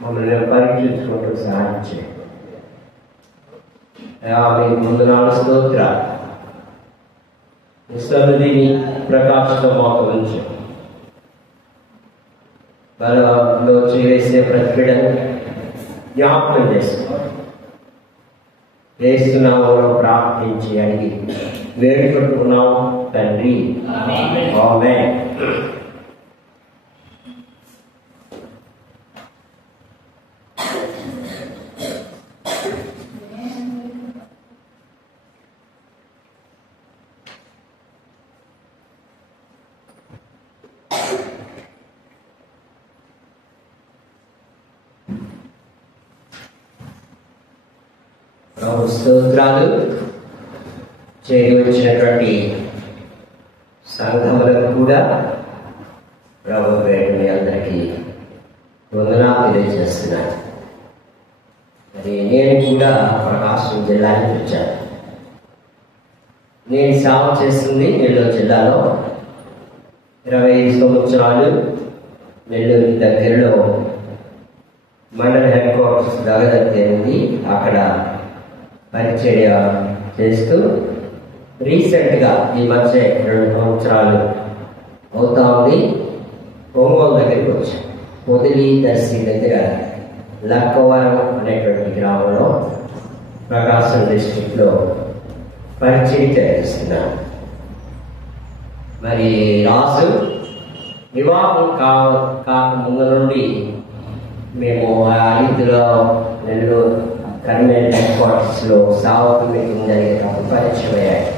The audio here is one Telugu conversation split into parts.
మమ్మల్ని పరీక్షించుకుంటూ సహాయం చేయండి. మీకు ముందు నాలుగు స్తోత్రాలు సన్నిధిని ప్రకాశంతో మాకు ఉంచు. బలంలో చేసే ప్రతి బిడ్డను జ్ఞాపకం చేసుకో. వేస్తున్నామో ప్రార్థించి అడిగి వేడుకుంటున్నాం తండ్రి. ఆమేన్. స్తోత్రాలు. చేరి వచ్చినటువంటి సంఘములకు కూడా ప్రభు పేరు మీ అందరికీ వందనాలు తెలియజేస్తున్నాను. మరి నేను కూడా ప్రకాశం జిల్లా నుంచి వచ్చాను. నేను సేవ చేస్తుంది నెల్లూరు జిల్లాలో 25 సంవత్సరాలు. నెల్లూరు దగ్గరలో మండల హెడ్ క్వార్టర్స్ దగదత్తి ఉంది. అక్కడ పరిచర్య చేస్తూ రీసెంట్గా ఈ మధ్య 2 సంవత్సరాలు అవుతా ఉంది ఒంగోలు దగ్గరికి వచ్చాను. పొదిలి దర్శి దగ్గర లక్కవరం అనేటువంటి గ్రామంలో ప్రకాశం డిస్ట్రిక్ట్లో పరిచర్య చేస్తున్నాను. మరి రాజు వివాహం కాక ముందు నుండి మేము ఆ రీతిలో నెల్లూరు కర్నూలు హెడ్ క్వార్టర్స్లో సావకు మీటింగ్ జరిగేటప్పుడు పరిచయం అయ్యాడు.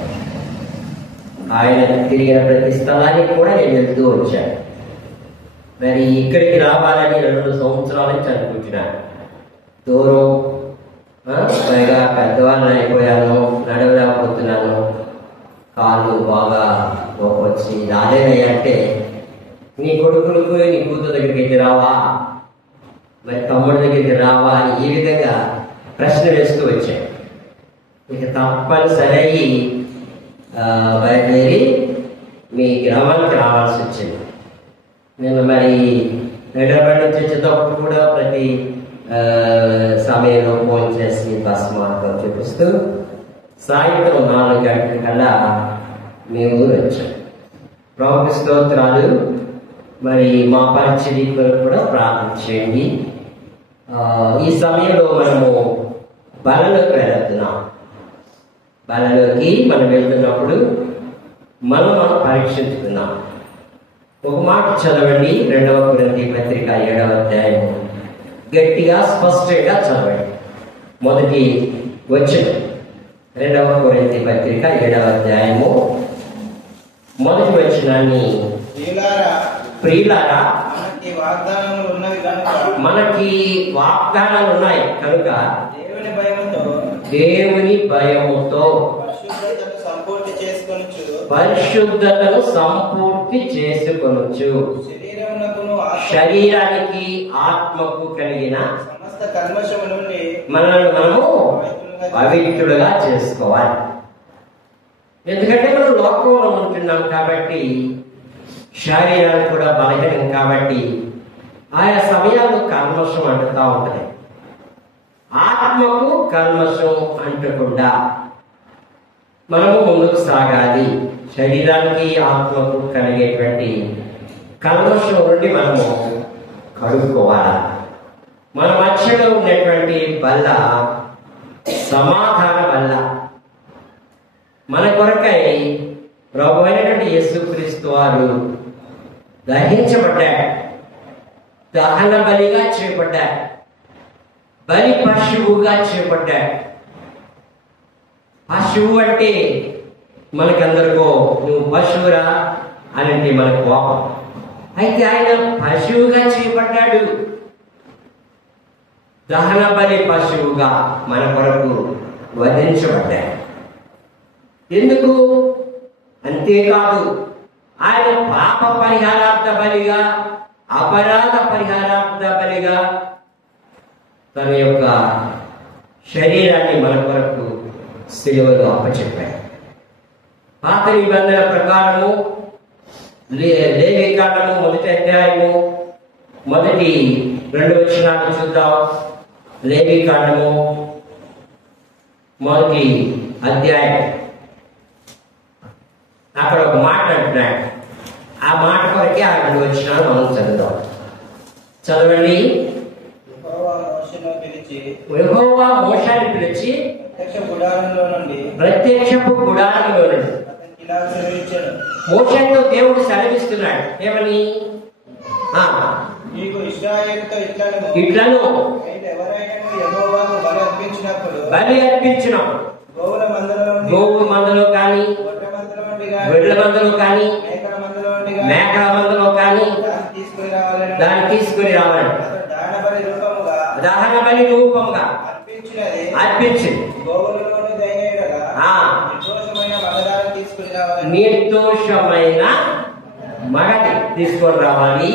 ఆయన తిరిగిన ప్రతి స్థలానికి కూడా నేను వెళ్తూ వచ్చాను. మరి ఇక్కడికి రావాలని 2 సంవత్సరాల నుంచి అనుకుంటున్నాను. దూరం, పైగా పెద్దవాళ్ళని అయిపోయాను, నడవలేకపోతున్నాను, కాళ్ళు బాగా వచ్చి రాలేదయ్యా అంటే నీ కొడుకులకు నీ కూతురు దగ్గరికి రావా, మరి తమ్ముడి దగ్గరికి రావా అని ఈ విధంగా ప్రశ్న వేస్తూ వచ్చాను. ఇక తప్పనిసరి బయలుదేరి మీ గ్రామానికి రావాల్సి వచ్చింది. నేను మరి హైదరాబాద్ నుంచి వచ్చేటప్పుడు కూడా ప్రతి సమయంలో ఫోన్ చేసి బస్ మార్గం చూపిస్తూ సాయంత్రం 4 గంటల కల్లా మీ ఊరు వచ్చాం. ప్రభు స్తోత్రాలు. మరి మా పరిచర్య కొరకు కూడా ప్రార్థన చేయండి. ఈ సమయంలో మనము బలలోకి వెళ్తున్నాం. బలలోకి మనం వెళ్తున్నప్పుడు మనం పరీక్షించుకున్నాం. ఒక మాట చదవండి. 2వ కొరింథీ పత్రిక 7వ అధ్యాయం గట్టిగా స్పష్టంగా చదవండి. మొదటి వచనం 2వ కొరింథీ పత్రిక 7వ అధ్యాయము మొదటి వచనాన్ని. ప్రియులారా, మనకి వాగ్దానాలు ఉన్నాయి కనుక దేవుని భయముతో పరిశుద్ధతను సంపూర్తి చేసుకొనొచ్చు. శరీరానికి ఆత్మకు కలిగిన మనల్ని మనము పవిత్రులుగా చేసుకోవాలి. ఎందుకంటే మనం లోకంలో ఉంటున్నాం కాబట్టి, శరీరానికి కూడా బలహీనం కాబట్టి ఆయా సమయాల్లో కల్మషం అంటుతా ఉంటుంది. ఆత్మకు కల్మషం అంటకుండా మనము ముందుకు సాగాలి. శరీరానికి ఆత్మకు కలిగేటువంటి కల్మషం నుండి మనము కడుక్కోవాలి. మన మధ్యలో ఉన్నటువంటి బల్ల సమాధాన బల్ల. మన కొరకై ప్రభు అయినటువంటి యేసుక్రీస్తు వారు దహించబడ్డాడు, దహన బలిగా చేయబడ్డాడు, బలి పశువుగా చేయబడ్డాడు. పశువు అంటే మనకందరికో నువ్వు పశువురా అని అంటే మన కోపం. అయితే ఆయన పశువుగా చేయబడ్డాడు, దహన బలి పశువుగా మన కొరకు వధించబడ్డాడు. ఎందుకు? అంతేకాదు, ఆయన పాప పరిహారార్థ బలిగా, అపరాధ పరిహారార్థ బలిగా తన యొక్క శరీరాన్ని మన కొరకు సిలువలో అప్పచెప్పాడు. పాత నిబంధన ప్రకారము లేవి కాండము 1వ అధ్యాయము మొదటి 2 వచనాలు చూద్దాం. లేవి కాండము మొదటి అధ్యాయం. అక్కడ ఒక మాట అంటున్నాడు. ఆ మాట కొరకే ఆ 2 వచనాలు మనం చదువుదాం. చదవండి. యెహోవా మోషేను పిలిచి ప్రత్యక్షపు గుడారంలో నుండి మోషేతో దేవుడు సెలవిస్తున్నాడు. ఏమని? ఇట్లను బలి అర్పించినప్పుడు గోవు మందలో కానీ, గొర్రెల మందలో కానీ, మేకల మందలో కానీ దాన్ని తీసుకుని రావాలి. దహన బలి రూపంగా అర్పించి నిర్దోషమైన మగది తీసుకొని రావాలి.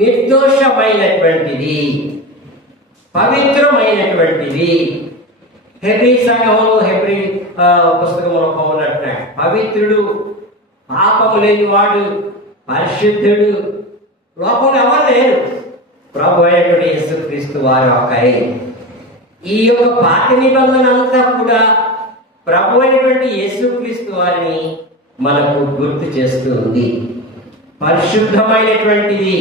నిర్దోషమైనటువంటిది, పవిత్రమైనటువంటిది. హెబ్రీ సంఘంలో, హెబ్రీ పుస్తకంలో పౌలుంటున్నాడు, పవిత్రుడు, పాపము లేని వాడు, పరిశుద్ధుడు లోకంలో ఎవరు లేరు, ప్రభు అయినటువంటి యేసుక్రీస్తు వారి ఒక్కరే. ఈ యొక్క పాత నిబంధన అంతా కూడా ప్రభు అయినటువంటి యేసుక్రీస్తు వారిని మనకు గుర్తు చేస్తూ ఉంది. పరిశుద్ధమైనటువంటిది,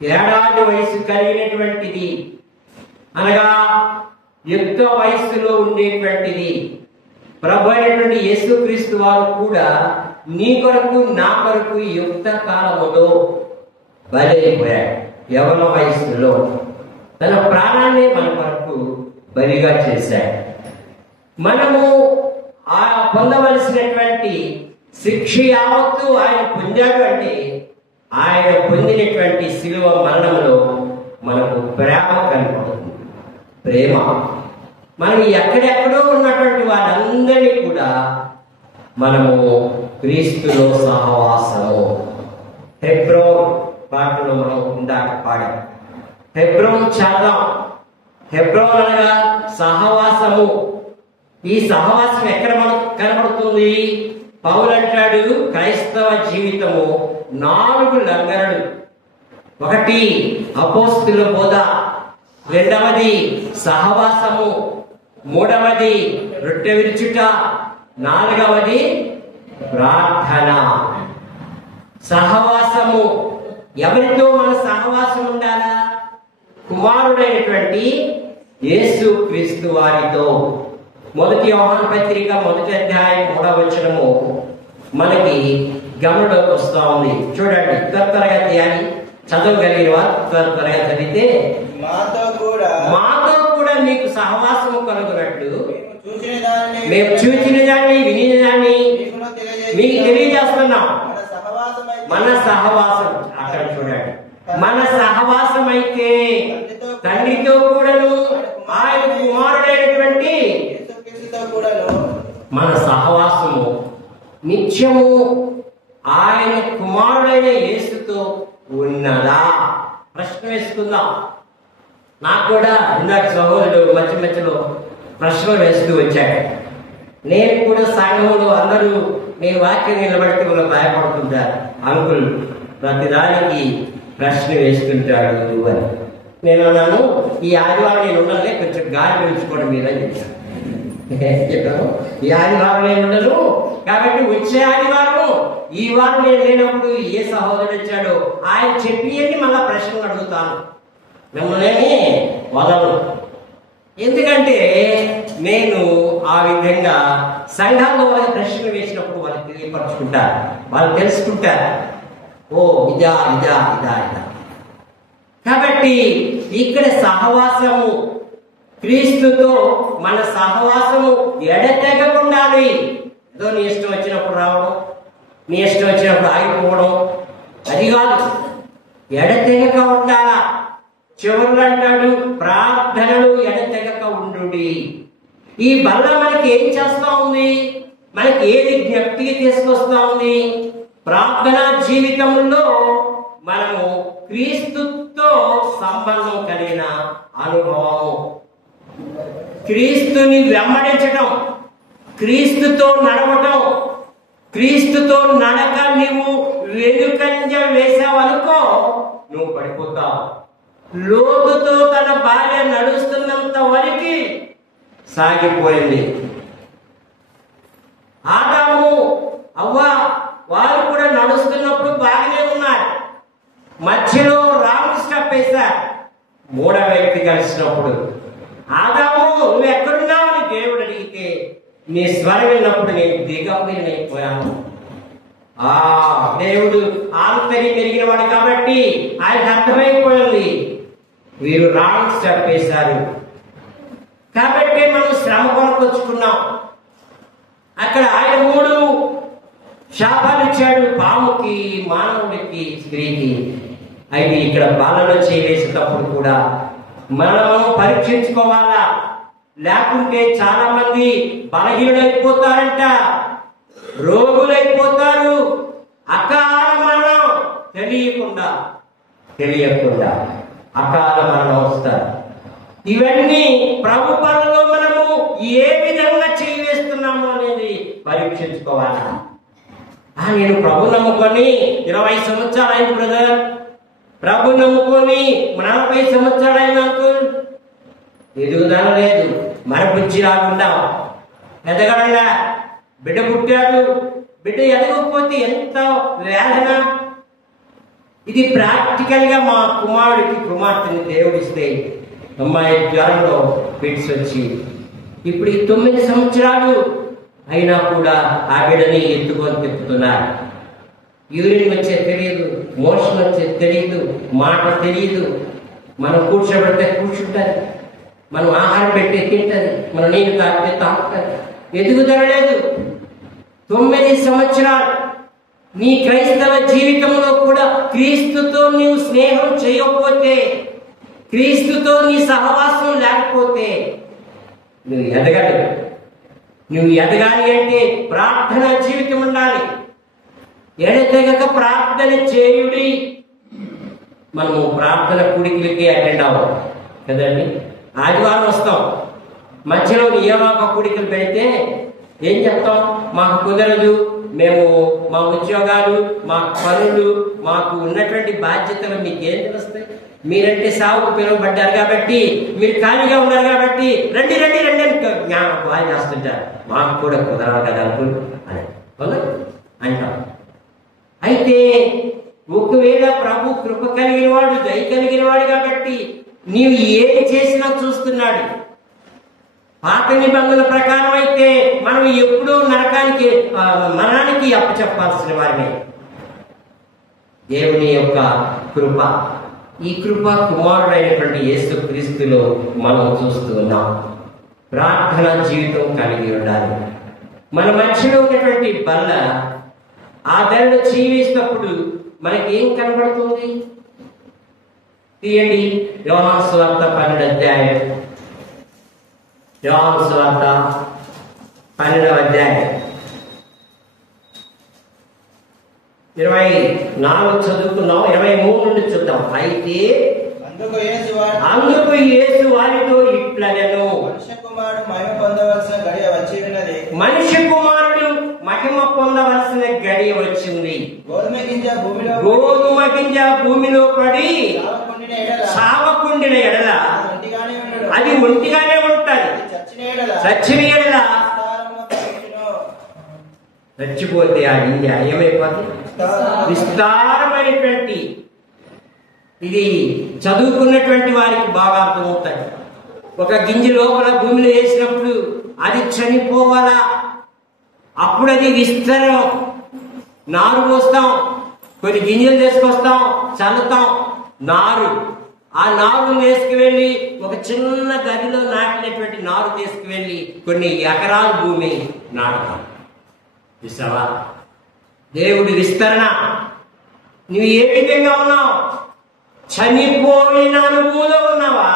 ఏడాది వయసు కలిగినటువంటిది, అనగా యుక్త వయస్సులో ఉండేటువంటిది. ప్రభు అయినటువంటి యేసుక్రీస్తు వారు కూడా నీ కొరకు నా కొరకు యుక్త కాలములో బలైపోయాడు. యవన వయస్సులో తన ప్రాణాన్ని మన కొరకు బలిగా చేశాడు. మనము ఆ పొందవలసినటువంటి శిక్ష యావత్తు ఆయన పొందాడు. అంటే ఆయన పొందినటువంటి శిలువ మరణంలో మనకు ప్రేమ కనపడుతుంది. ప్రేమ మనం ఎక్కడెక్కడో ఉన్నటువంటి వారందరినీ కూడా మనము క్రీస్తులో సహవాసము. హెబ్రోన్ పాటలో మనం ఇందాక పాడాం. హెబ్రోన్ చదవం. హెబ్రోన్ అనగా సహవాసము. ఈ సహవాసం ఎక్కడ మనకు కనబడుతుంది? పౌలు అంటాడు, క్రైస్తవ జీవితము 4 లంగరులు. 1 అపోస్తుల బోధ, 2వది సహవాసము, 3వది రొట్టె విరుచుట, 4వది ప్రార్థన. సహవాసము. ఎవరితో మన సహవాసం ఉండాలా? కుమారుడైనటువంటి యేసు క్రీస్తు వారితో. మొదటి యోహాను పత్రిక 1వ అధ్యాయం 3వ వచనము మనకి గమనంలోకి వస్తూ ఉంది. చూడండి, త్వరగా తీయాలి. చదవగలిగిన వారు త్వరగా చదివితే, మాతో కూడా మీకు సహవాసము కలుగునట్లు మేము చూసిన దాన్ని, వినిన దాన్ని మీకు తెలియజేస్తున్నాం. మన సహవాసం అక్కడ చూడండి. మన సహవాసం అయితే తండ్రితో కూడాను ఆయన కుమారుడైనటువంటి మన సహవాసము నిత్యము ఆయన కుమారుడైన యేసుతో ఉన్నదా? ప్రశ్న వేసుకుందాం. నాకు కూడా ఇందాక సహోదరుడు మధ్య మధ్యలో ప్రశ్నలు వేస్తూ వచ్చాడు. నేను కూడా సంఘంలో అందరూ నేను వాక్యం నిలబడితే వాళ్ళు భయపడుతుంటారు. అంకుల్ ప్రతిదానికి ప్రశ్న వేస్తుంటాడు అని. నేను అన్నాను, ఈ ఆదివారం నేను ఉండలే, కొంచెం గాలి పీల్చుకోవడం మీరని చెప్పాను. ఈ ఆదివారం నేను ఉండను కాబట్టి వచ్చే ఆదివారం, ఈ వారం నేను లేనప్పుడు ఏ సహోదరుడు వచ్చాడో ఆయన చెప్పియని మళ్ళా ప్రశ్నలు అడుగుతాను. మిమ్మల్ని వదలను. ఎందుకంటే నేను ఆ విధంగా సంఘాల్లో వాళ్ళకి ప్రశ్నలు వేసినప్పుడు వాళ్ళకి తెలియపరచుకుంటారు, వాళ్ళు తెలుసుకుంటారు. ఓ ఇదా ఇదా ఇదా ఇదా. కాబట్టి ఇక్కడ సహవాసము, క్రీస్తుతో మన సహవాసము ఎడతెగకుండాలి. ఏదో నీ ఇష్టం వచ్చినప్పుడు రావడం, నీ ఇష్టం వచ్చినప్పుడు ఆగిపోవడం, అది కాదు. ఎడతెగక ఉండాలా. చివరిలో అంటాడు, ప్రార్థనలు ఎడతెగక ఉండుడి. ఈ బల్ల మనకి ఏం చేస్తా ఉంది? మనకి ఏది జ్ఞప్తికి తీసుకొస్తా ఉంది? ప్రార్థనా జీవితంలో మనము క్రీస్తుతో సంబంధం కలిగిన అనుభవము, క్రీస్తుని వెంబడించడం, క్రీస్తుతో నడవటం, క్రీస్తుతో నడక నువ్వు వెనుకంజ వేసావనుకో నువ్వు పడిపోతావు. లోతుతో తన భార్య నడుస్తున్నంత వరకు సాగిపోయింది. ఆదాము అవ్వ వారు కూడా నడుస్తున్నప్పుడు బాగానే ఉన్నారు. మధ్యలో రాంగ్ స్టెప్ వేశారు. మూడవ వ్యక్తి కలిసినప్పుడు ఆదాము నువ్వు ఎక్కడున్నావు అని దేవుడు అడిగితే నీ స్వరం విన్నప్పుడు నేను దిగంబరినైపోయాను. దేవుడు ఆంతర్యం పెరిగిన వాడు కాబట్టి ఆయనకు అర్థమైపోయింది వీరు రాంగ్ స్టెప్ వేశారు. కాబట్టి మనం శ్రమ కొనుకొచ్చుకున్నాం. అక్కడ ఆయన 3 శాపాలు ఇచ్చాడు, పాముకి, మానవుడికి, స్త్రీకి. అయితే ఇక్కడ బాలలో చేసేటప్పుడు కూడా మనం పరీక్షించుకోవాలా. లేకుంటే చాలా మంది బలహీనులైపోతారంట, రోగులైపోతారు. అకాల మరణం తెలియకుండా అకాల మరణం వస్తారు. ఇవన్నీ ప్రభు పనులో మనము ఏ విధంగా చేస్తున్నాము అనేది పరీక్షించుకోవాలా. నేను ప్రభు నమ్ముకొని 20 సంవత్సరాలు అయింది బ్రదర్, ప్రభు నమ్ముకొని 40 సంవత్సరాలు అయింది అంకుల్, ఎదుగుదల లేదు, మన బుద్ధి రాకుండా ఎదగడంగా. బిడ్డ పుట్టాడు, బిడ్డ ఎదగకపోతే ఎంత వేదన. ఇది ప్రాక్టికల్ గా మా కుమార్తెని దేవుడిస్తే అమ్మాయి జ్వరంలో ఫిట్స్ వచ్చి ఇప్పుడు 9 సంవత్సరాలు అయినా కూడా ఆ బిడ్డని ఎత్తుకొని తిప్పుతున్నారు. యూరిన్ వచ్చేది తెలియదు, మోషన్ వచ్చేది తెలియదు, మాట తెలియదు. మనం కూర్చోబెడితే కూర్చుంటుంది, మనం ఆహారం పెట్టి తింటుంది, మనం నీళ్ళు తాగితే తాగుతుంది. ఎదుగుదల లేదు. 9 సంవత్సరాలు నీ క్రైస్తవ జీవితంలో కూడా క్రీస్తుతో నీవు స్నేహం చేయకపోతే, క్రీస్తుతో నీ సహవాసం లేకపోతే నువ్వు ఎదగాలి. నువ్వు ఎదగాలి అంటే ప్రార్థన జీవితం ఉండాలి. ఎడతెగక ప్రార్థన చేయుడి. మనము ప్రార్థన కూడికలకి అటెండ్ అవ్వం కదండి. ఆదివారం వస్తాం, మధ్యలో నియామక కూడికలు పెడితే ఏం చెప్తాం? మాకు కుదరదు, మేము మా ఉద్యోగాలు, మా పనులు, మాకు ఉన్నటువంటి బాధ్యతలు మీకేం తెలుస్తాయి? మీరంటే సాగుకు పిలువబడ్డారు కాబట్టి, మీరు ఖాళీగా ఉన్నారు కాబట్టి రండి రండి రండి అని జ్ఞాపకం బాగా చేస్తుంటారు. మాకు కూడా కుదరాలి కదా అనుకుని అని అంటాం. అయితే ఒకవేళ ప్రభు కృప కలిగిన వాడు, దయ కలిగిన వాడు కాబట్టి నీవు ఏం చేసినా చూస్తున్నాడు. పాత నిబంధనల ప్రకారం అయితే మనం ఎప్పుడూ మరణానికి అప్పచెప్పాల్సిన వారిని. దేవుని యొక్క కృప, ఈ కృప కుమారుడైనటువంటి యేసు క్రీస్తులో మనం చూస్తూ ఉన్నాం. ప్రార్థన జీవితం కలిగి ఉండాలి. మన మధ్యలో ఉన్నటువంటి బల్ల ఆ బెల్లు చీవేసినప్పుడు మనకి ఏం కనబడుతుంది? తీయండి, యోహాను సువార్త 12వ అధ్యాయం. యోహాను సువార్త 12వ అధ్యాయం 24 చదువుకున్నాం, 23 నుండి చూద్దాం. అయితే అందుకు యేసు వారితో ఇట్లనెను, మనిషి కుమారుడు మహిమ పొందవలసిన గడియ వచ్చింది. గోధుమ గింజ భూమిలో పడి సావకుండిన ఎడల అది ఒంటిగానే ఉంటది, చచ్చిన ఎడల చచ్చిపోతే ఆ గింజ ఏమైపోతుంది? విస్తారమైనటువంటి, ఇది చదువుకున్నటువంటి వారికి బాగా అర్థమవుతాయి. ఒక గింజ లోపల భూమిలో వేసినప్పుడు అది చనిపోవాలా, అప్పుడు అది విస్తరం. నారు పోస్తాం, కొన్ని గింజలు తీసుకొస్తాం, చల్లుతాం, నారు. ఆ నారు తీసుకువెళ్ళి ఒక చిన్న గదిలో నాటినటువంటి నారు తీసుకువెళ్ళి కొన్ని ఎకరాల భూమి నాటుతాం. చూసావా దేవుడి విస్తరణ. నువ్వు ఏ విధంగా ఉన్నావు? చనిపోయిన అనుభూతిలో ఉన్నావా?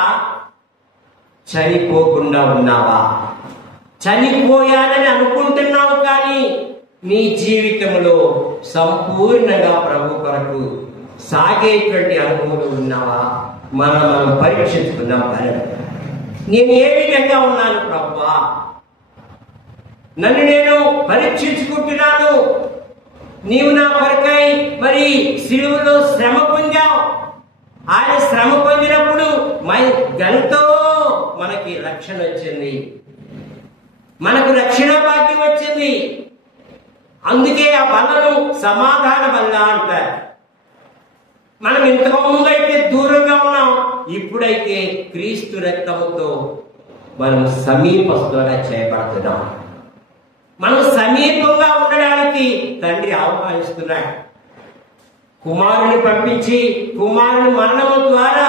చనిపోకుండా ఉన్నావా? చనిపోయానని అనుకుంటున్నావు కానీ నీ జీవితంలో సంపూర్ణంగా ప్రభు కొరకు సాగేటువంటి అనుభూతులు ఉన్నావా? మనం పరీక్షించుకుందాం. నేను ఏ విధంగా ఉన్నాను ప్రభువా? నన్ను నేను పరీక్షించుకుంటున్నాను. నీవు నా కొరకై మరి సిలువలో శ్రమ పొందావు. ఆయన శ్రమ పొందినప్పుడు ఎంతో మనకి రక్షణ వచ్చింది, మనకు రక్షణ భాగ్యం వచ్చింది. అందుకే ఆ బలను సమాధాన బల్ల అంటారు. మనం ఇంతకు ముందు అయితే దూరంగా ఉన్నాం, ఇప్పుడైతే క్రీస్తు రక్తముతో మనం సమీపస్తుగా చేయబడుతున్నాం. మనం సమీపంగా ఉండడానికి తండ్రి ఆహ్వానిస్తున్నాడు. కుమారుని పంపించి కుమారుని మరణము ద్వారా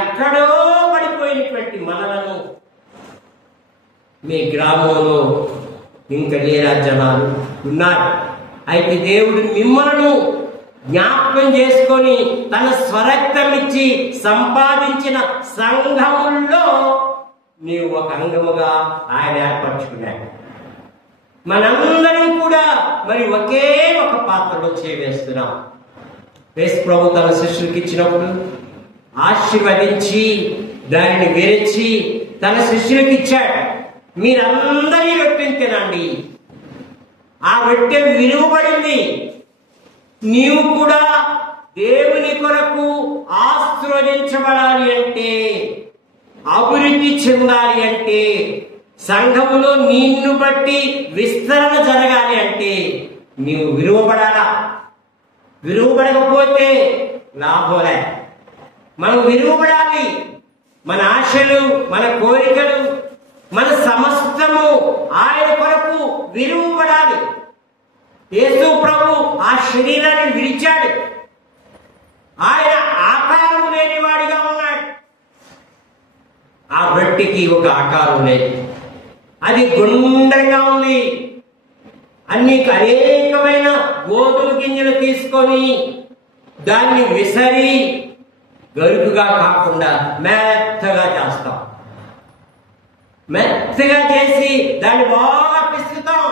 ఎక్కడో పడిపోయినటువంటి మనలను మీ గ్రామంలో ఇంకా లేరా జనాలు ఉన్నారు. అయితే దేవుడు మిమ్మలను జ్ఞాపకం చేసుకొని తన స్వరక్తం ఇచ్చి సంపాదించిన సంఘముల్లో నీవు ఒక అంగముగా ఆయన ఏర్పరచుకున్నాడు. మనందరం కూడా మరి ఒకే ఒక పాత్రలో చేవేస్తున్నాం. యేసు ప్రభు తన శిష్యులకు ఇచ్చినప్పుడు ఆశీర్వదించి దానిని విరిచి తన శిష్యులకు ఇచ్చాడు. మీరందరి రొట్టెని తినండి. ఆ రొట్టె విలువబడింది. నీవు కూడా దేవుని కొరకు ఆశీర్వదించబడాలి అంటే, అభివృద్ధి చెందాలి అంటే, సంఘములో నిన్ను బట్టి విస్తరణ జరగాలి అంటే నీవు విలువబడాలా. విలువబడకపోతే లాభంలే. మనం విలువబడాలి. మన ఆశలు, మన కోరికలు, మన సమస్తము ఆయన కొరకు విలువబడాలి. యేసు ప్రభు ఆ శరీరాన్ని విడిచాడు. ఆయన ఆకారం లేనివాడిగా ఉన్నాడు. ఆ రొట్టెకి ఒక ఆకారం లేదు, అది గుండ్రంగా ఉంది. అనేకమైన గోధుమ గింజలు తీసుకొని దాన్ని విసరి గరుకుగా కాకుండా మెత్తగా చేస్తాం. మెత్తగా చేసి దాన్ని బాగా పిసుకుతాం.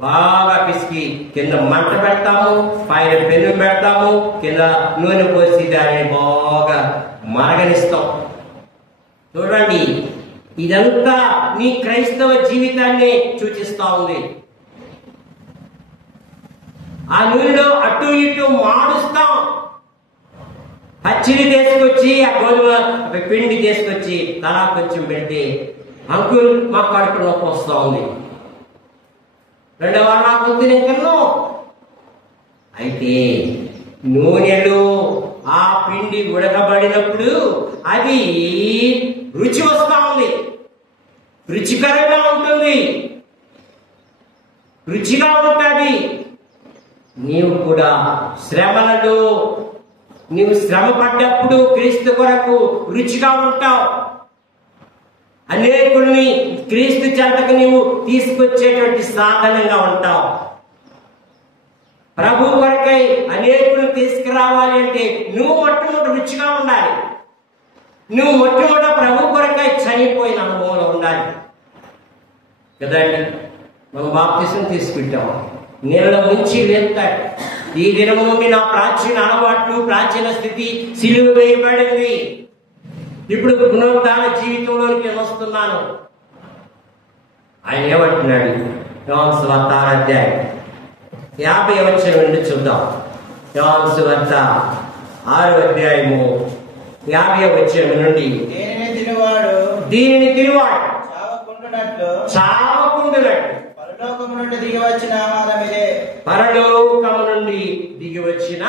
బాగా పిసికి కింద మంట పెడతాము, పైన పెరుగు పెడతాము, కింద నూనె పోసి దాన్ని బాగా మరగనిస్తాం. చూడండి, ఇదంతా నీ క్రైస్తవ జీవితాన్ని సూచిస్తా ఉంది. ఆ నూనెలో అటు ఇటు మాడుస్తాం. పచ్చిని తీసుకొచ్చి ఆ గోధుమ పిండి తీసుకొచ్చి తలా కొంచెం పెట్టి, అంకుల్ మా కడుపు నొప్పి వస్తూ ఉంది, రెండవ నాకు వద్దు నేను తిన్ను. అయితే నూనెలో ఆ పిండి ఉడకబడినప్పుడు అది రుచి వస్తా ఉంది, రుచికరంగా ఉంటుంది, రుచిగా ఉంటుంది. నీవు కూడా శ్రమలలో నీవు శ్రమ పడ్డప్పుడు క్రీస్తు కొరకు రుచిగా ఉంటావు. అనేకుల్ని క్రీస్తు చెంతకు నీవు తీసుకొచ్చేటువంటి సాధనంగా ఉంటావు. ప్రభు కొరకై అనేకులు తీసుకురావాలి అంటే నువ్వు మొట్టమొదటి రుచిగా ఉండాలి. నువ్వు మొట్టమొదటి ప్రభు కొరకై చనిపోయిన అనుభవంలో ఉండాలి కదండి. మనం బాప్తిసం తీసుకుంటాం, నీళ్ళ ముంచి లేపుతాడు. ఈ దినము నుండి నా ప్రాచీన అలవాట్లు, ప్రాచీన స్థితి సిలువ వేయబడింది, ఇప్పుడు పునరుద్ధాన జీవితంలోనికి వస్తున్నాను. ఆయన ఏమంటున్నాడు? యోహాను సువార్త 6వ అధ్యాయం 50వ వచనం నుండి చూద్దాం. యోహాను సువార్త 6వ అధ్యాయము 50వ వచనం నుండి, దీనిని తినువాడు చావకుండునట్లు పరలోకము నుండి దిగి వచ్చిన ఆహారం ఇదే. పరలోకము నుండి దిగి వచ్చిన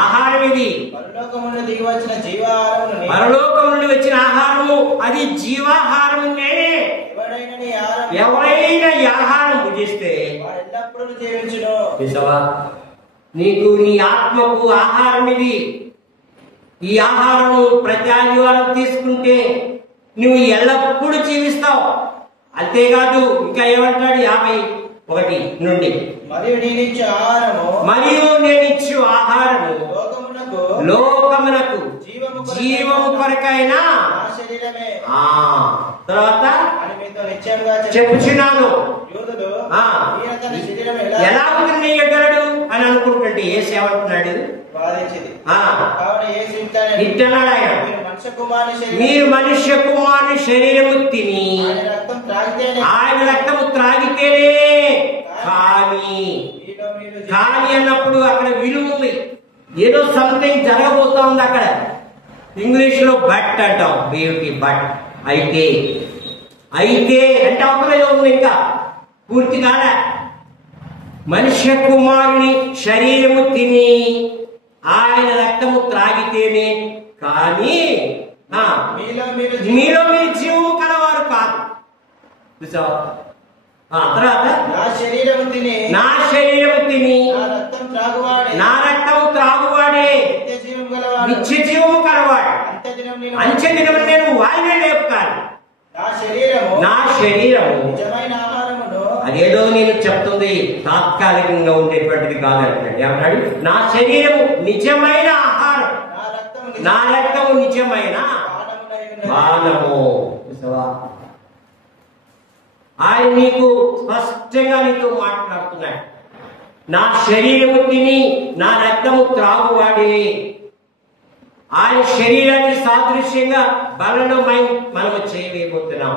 ఆహారం ఇది. పరలోకము నుండి దిగి వచ్చిన జీవాహారము, పరలోకము నుండి వచ్చిన ఆహారము అది జీవాహారము. ఎవరైనా ఈ ఆహారం భుజిస్తే ఎల్లప్పుడూ జీవించును. నీకు నీ ఆత్మకు ఆహారం ఇది. ఈ ఆహారము ప్రతి ఆదివారం తీసుకుంటే నువ్వు ఎల్లప్పుడూ జీవిస్తావు. అంతేకాదు, ఇంకా ఏమంటాడు 51 నుండి, మరియు నేనిచ్చు ఆహారము లోకమునకు జీవము కొరకైనా తర్వాత చెప్పుచున్నాను. ఎలా నిర్ణయగలడు అని అనుకుంటుంటే ఏసు ఏమంటున్నాడు? బాధించింది. ఆ, కావున యేసు ఇట్లనెను, ఇట్టన్నాడు ఆయన, మీరు మనుష్య కుమారుని శరీరము తిని ఆయన రక్తం త్రాగితేనే ఆయన రక్తము త్రాగితేనే కానీ మీలో మీరు కానీ అన్నప్పుడు అక్కడ విలువ ఉంది, ఏదో సంథింగ్ జరగబోతోంది అక్కడ. ఇంగ్లీష్ లో బట్ అంటాం, బ్యూటీ బట్, అయితే అయితే అంటే అవతల ఉంది, ఇంకా పూర్తి కాల. మనుష్య కుమారుని శరీరము తిని ఆయన రక్తము త్రాగితేనే కానీ మీలో మీరు మీలో మీరు జీవము కలవారు కాదు. చూసావా? తర్వాత నా శరీరము తిని నా శరీరము తిని నా రక్తం త్రాగువాడే నా రక్తము త్రాగువాడే నిత్య జీవం గలవాడు. నిత్య జీవము కలవాడు, అంచెదినము నేను వాయినే లేపుతాను. నా శరీరము నిజమైన ఆహారమును, అదేదో నేను చెప్తుంది తాత్కాలికంగా ఉండేటువంటిది కాదంటే ఏమన్నాడు? నా శరీరము నిజమైన ఆహారం, నా రక్తము నిజమైన పానము. చూసావా? ఆయన నీకు స్పష్టంగా నీతో మాట్లాడుతున్నాడు. నా శరీరము తిని నా రక్తము త్రాగువాడే. ఆయన శరీరానికి సాదృశ్యంగా బలలో మనము చేయబోతున్నాం.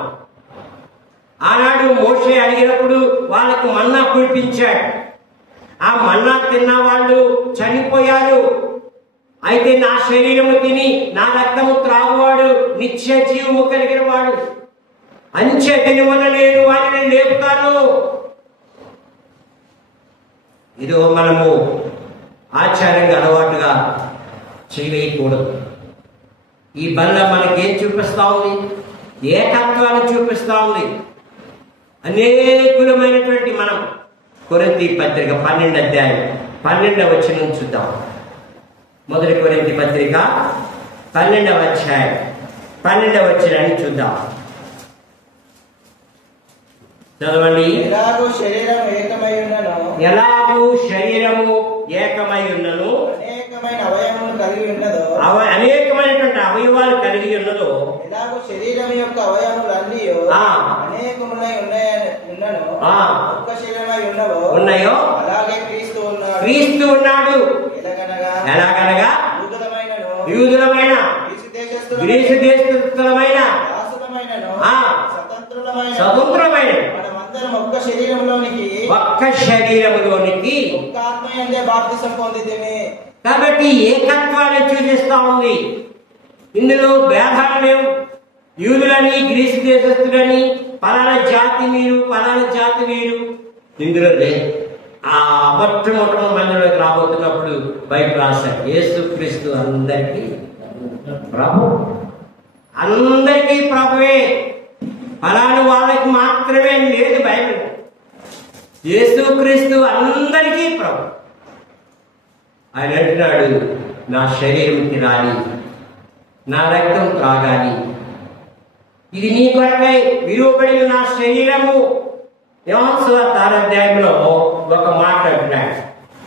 ఆనాడు మోషే అడిగినప్పుడు వాళ్ళకు మన్నా కురిపించాడు. ఆ మన్నా తిన్న వాళ్ళు చనిపోయారు. అయితే నా శరీరము తిని నా రక్తము త్రాగువాడు నిత్య జీవము కలిగిన వాడు, అంచె తినవన నేను వారిని లేపుతాను. ఇదో మనము ఆచారంగా అలవాటుగా చేయవేయకూడదు. ఈ బల్ల మనకేం చూపిస్తా ఉంది? ఏకత్వాన్ని చూపిస్తా ఉంది. అనేకులమైనటువంటి మనం కొరింథీ పత్రిక 12వ అధ్యాయం 12వ వచనం చూద్దాం. మొదటి కొరింథీ పత్రిక 12వ అధ్యాయం 12వ వచనాన్ని చూద్దాం. చదవండి. ఎలాగూ శరీరం ఏకమై ఉన్నను, ఎలాగూ శరీరము ఏకమై ఉన్నను, అనేకమైన అవయవములు కలిగి ఉన్నదో, అనేకమైనటువంటి అవయవాలు కలిగి ఉన్నదో, ఎలాగూ శరీరం యొక్క అవయవములన్నీ అనేకములై ఉన్నను, ఒక్క శరీరమై ఉన్నవో ఉన్నాయో అలాగే క్రీస్తు ఉన్నాడు. క్రీస్తు ఉన్నాడు. ఎలాగనగా యూదులమైన గ్రీసు దేశస్థులమైన స్వతంత్రమైన ఒక్క శరీరంలోనికి ఒక్క ఆత్మయందే బాప్తిసం పొందితిమి. కాబట్టి ఏకత్వాన్ని సూచిస్తా ఉంది. ఇందులో భేదాలు లేవు. యూదులని గ్రీసు దేశస్తులని, పలానా జాతి మీరు పలానా జాతి వీరు, ఇందులో లేదు. ఆ మొట్టమొదటి మందిలోకి రాబోతున్నప్పుడు బయట రాశారు, యేసు క్రీస్తు అందరికీ ప్రభు, అందరికీ ప్రభువే, ఫలానా వాళ్ళకి మాత్రమే లేదు బైబిల్. యేసు క్రీస్తు అందరికీ ప్రభు. ఆయన అంటున్నాడు, నా శరీరం తినాలి, నా రక్తం త్రాగాలి, ఇది నీ కొరకై విలువబడిన నా శరీరము. యోహాను సువార్త 6వ అధ్యాయంలో ఒక మాట అంటున్నాడు.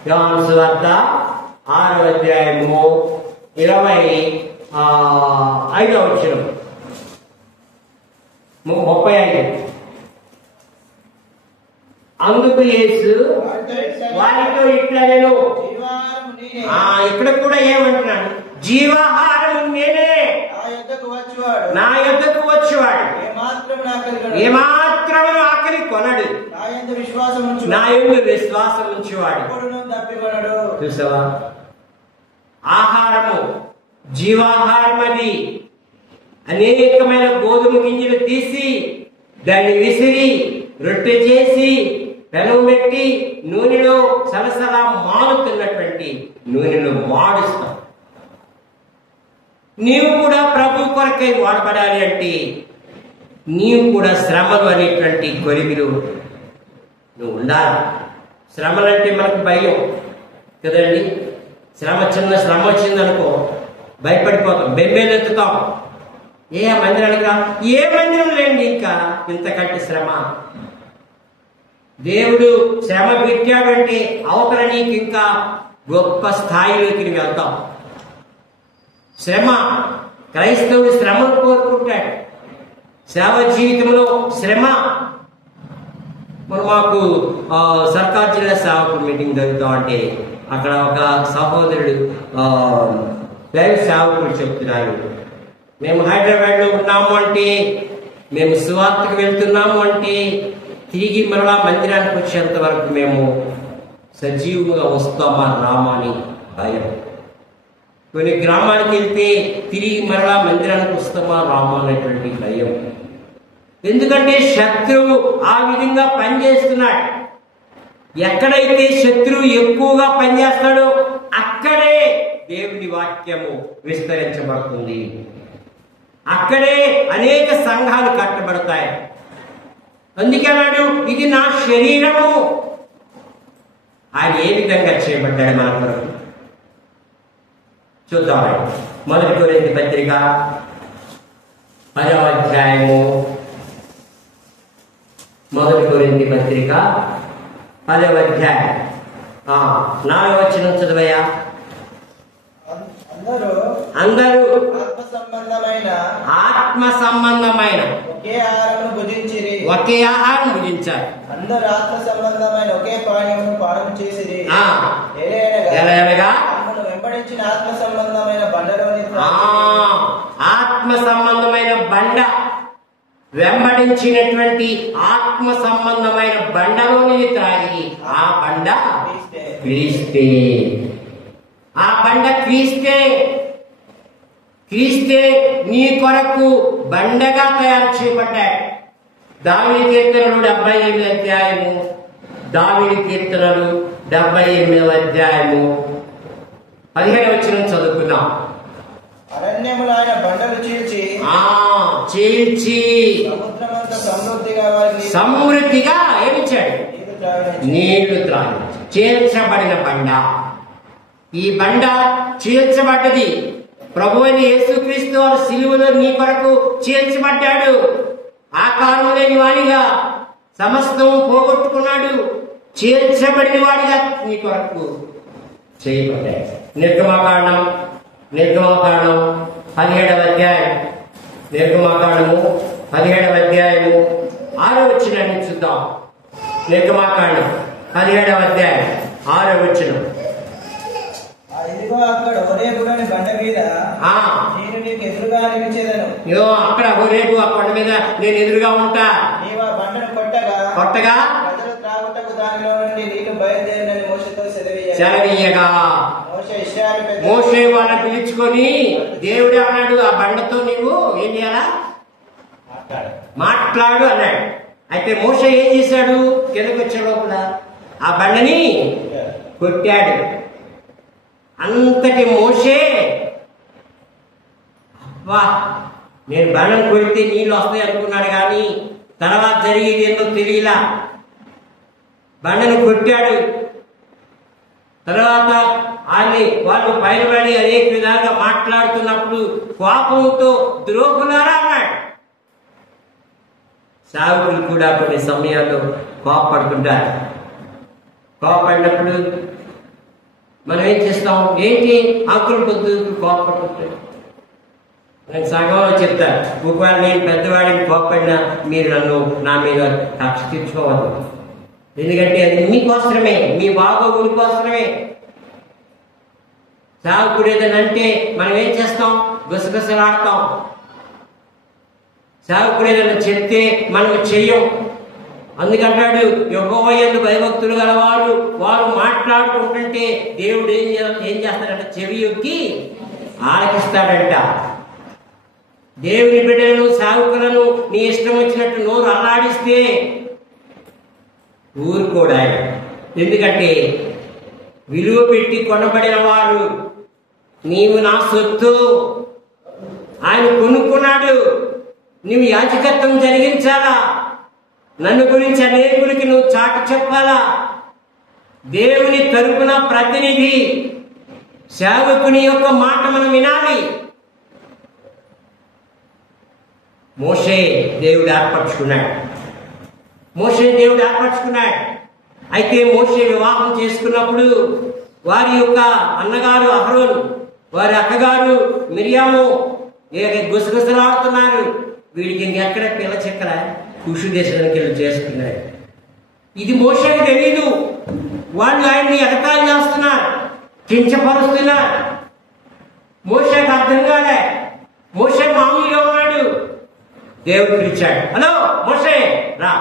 యోహాను సువార్త 6వ అధ్యాయము 25వ వచనం 35. అందుకు యేసు వారితో ఇట్లా నేను, ఇక్కడ కూడా ఏమంటున్నాడు? జీవాహారము నేనే, నా యొద్దకు వచ్చేవాడు ఏమాత్రమును ఆకలి కొనడు, నా యందు విశ్వాసం ఉంచేవాడు. చూసావా? ఆహారము జీవాహారం. అది అనేకమైన గోధుమ గింజలు తీసి దాన్ని విసిరి రొట్టె చేసి పెనం పెట్టి నూనెలో సలసలా మారుతున్నటువంటి నూనెలో మాడుస్తాం. నీవు కూడా ప్రభు కొరకై వాడబడాలి అంటే నీవు కూడా శ్రమలు అనేటువంటి కొలిమిలు నువ్వు ఉండాలి. శ్రమలు అంటే మనకు భయం కదండి. చిన్న శ్రమ వచ్చిందనుకో భయపడిపోతాం, బెంబేలెత్తుతాం. ఏ మందిరానికి రా, ఏ మందిరం లేండి ఇంకా ఇంతకంటే శ్రమ. దేవుడు శ్రమ పెట్టాడంటే అవతల నీకు ఇంకా గొప్ప స్థాయిలోకి వెళ్తాం. శ్రమ, క్రైస్తవుడు శ్రమను కోరుకుంటాడు. సేవ జీవితంలో శ్రమ. మాకు సర్కార్ జిల్లా సేవకుడు మీటింగ్ జరుగుతాం అంటే అక్కడ ఒక సహోదరుడు దైవ సేవకుడు చెప్తున్నారు, మేము హైదరాబాద్లో ఉన్నాము అంటే, మేము సువార్తకు వెళ్తున్నాము అంటే తిరిగి మరలా మందిరానికి వచ్చేంత వరకు మేము సజీవుగా వస్తామా రామా అని భయం. కొన్ని గ్రామానికి వెళ్తే తిరిగి మరలా మందిరానికి వస్తామా రామా అనేటువంటి భయం. ఎందుకంటే శత్రువు ఆ విధంగా పనిచేస్తున్నాడు. ఎక్కడైతే శత్రువు ఎక్కువగా పనిచేస్తాడో అక్కడే దేవుని వాక్యము విస్తరించబడుతుంది, అక్కడే అనేక సంఘాలు కట్టబడతాయి. అందుకే అన్నాడు, ఇది నా శరీరము. ఆయన ఏ విధంగా చేయబడ్డాడు మన కొరకు చూద్దాం. 1 కొరింథీ పత్రిక 10వ అధ్యాయము, 1 కొరింథీ పత్రిక 10వ అధ్యాయం 4వ వచనం చదవయ్యా. అందరూ ఆత్మ సంబంధమైన ఒకే ఆహారం భుజించారు. అందరూ ఆత్మ సంబంధమైన ఒకే పానీయము పానం చేసిరి. ఎలాగనగా వెంబడించిన ఆత్మ సంబంధమైన బండలోని ఆత్మ సంబంధమైన బండ, వెంబడించినటువంటి ఆత్మ సంబంధమైన బండలోని త్రాగి, ఆ బండ క్రీస్తే. ఆ బండ క్రీస్తే. క్రీస్తే నీ కొరకు బండగా తయారు చేయబడ్డాడు. దావీదు కీర్తనలు 78వ అధ్యాయము, దావీదు కీర్తనలు 78వ అధ్యాయము 15వ వచనం చదువుకున్నాం. అరణ్యములో ఆయన బండలు చీల్చి సమృద్ధిగా ఏమిచ్చాడు? నీళ్లు త్రాగి. చీల్చబడిన బండ. ఈ బండ చీల్చబడ్డది. ప్రభు అయిన యేసుక్రీస్తు వారు సిలువలో నీ కొరకు చీల్చబడ్డాడు. ఆకారం లేని వాడిగా సమస్తం పోగొట్టుకున్నాడు. చీల్చబడిన వాడిగా నీ కొరకు చేయబడ్డాడు. నిర్గమకాండం 17వ అధ్యాయం, నిర్గమకాండము 17వ అధ్యాయము 6వ వచనాన్ని చూద్దాం. నిర్గమకాండం 17వ అధ్యాయం 6వ వచనం. అక్కడ హోరేబులోని బండ మీద నేను నీకు ఎదురుగా నిలిచేదను. అక్కడ హోరేబు, ఆ కొండ మీద నేను ఎదురుగా ఉంటా. నీవు ఆ బండను కొట్టగా ప్రజలు త్రాగుటకు దానిలో నుండి నీళ్లు బయలుదేరినని మోషేతో సెలవీయగా మోషే వాళ్ళని పిలుచుకొని దేవుడే అన్నాడు, ఆ బండతో నీవు ఏం చేయాలా? మాట్లాడు అన్నాడు. అయితే మోషే ఏం చేశాడు? కిందకు వచ్చే లోపల ఆ బండని కొట్టాడు. అంతటి మోషే, అబ్బా నేను బండను కొడితే నీళ్ళు వస్తాయి అనుకున్నాడు, కానీ తర్వాత జరిగేది ఏందో తెలియలా. బండను కొట్టాడు. తర్వాత వాళ్ళు పైనబడి అనేక విధాలుగా మాట్లాడుతున్నప్పుడు కోపంతో ద్రోహులారా అన్నాడు. సావుకులు కూడా కొన్ని సమయాల్లో కోపపడుతుంటారు. కోపపడినప్పుడు మనం ఏం చేస్తాం? ఏంటి అంకులు పొద్దు కోపపడుతుంటాడు. నేను సగంలో చెప్తాను, ఒకవేళ నేను పెద్దవాడిని కోపడినా మీరు నా మీద కక్ష తీర్చుకోవద్దు. ఎందుకంటే అది మీకోసమే, మీ బాగోగుల కోసమే. సావుకుడు ఏదైనా అంటే మనం ఏం చేస్తాం? గుసగుసలాడతాం. సావుకుడు ఏదైనా చెప్తే మనం చెయ్యం. అందుకంటాడు, యెహోవా యందు భయభక్తులు గలవారు వారు మాట్లాడుకుంటుంటే దేవుడు ఏం చేస్తాడంట? చెవి యొక్కి ఆలకిస్తాడంట. దేవుని బిడ్డలను, సావుకులను నీ ఇష్టం వచ్చినట్టు నోరు అల్లాడిస్తే ఊరుకోడా. ఎందుకంటే విలువ పెట్టి కొనబడిన వారు, నీవు నా సొత్తు, ఆయన కొనుక్కున్నాడు. నువ్వు యాజకత్వం జరిగించాలా, నన్ను గురించి అనేకులకి నువ్వు చాటు చెప్పాలా. దేవుని తరపున ప్రతినిధి సేవకుని యొక్క మాట మనం వినాలి. మోషే దేవుడు ఏర్పరచుకున్నాడు. అయితే మోషే వివాహం చేసుకున్నప్పుడు వారి యొక్క అన్నగారు అహరోన్, వారి అక్కగారు మిరియాము గుసగుసలాడుతున్నారు. వీడికి ఇంకెక్కడ పిల్ల చెక్కల కుషు దేశానికి వెళ్ళి చేసుకున్నాడు. ఇది మోషేకి తెలీదు. వాళ్ళు ఆయన్ని ఎగతాళి చేస్తున్నారు. కించపరుస్తున్నారు. మోషేకి అర్థం కాలే. మోషే మామూలుగా ఉన్నాడు. దేవుడు పిలిచాడు, హలో మోషే రా,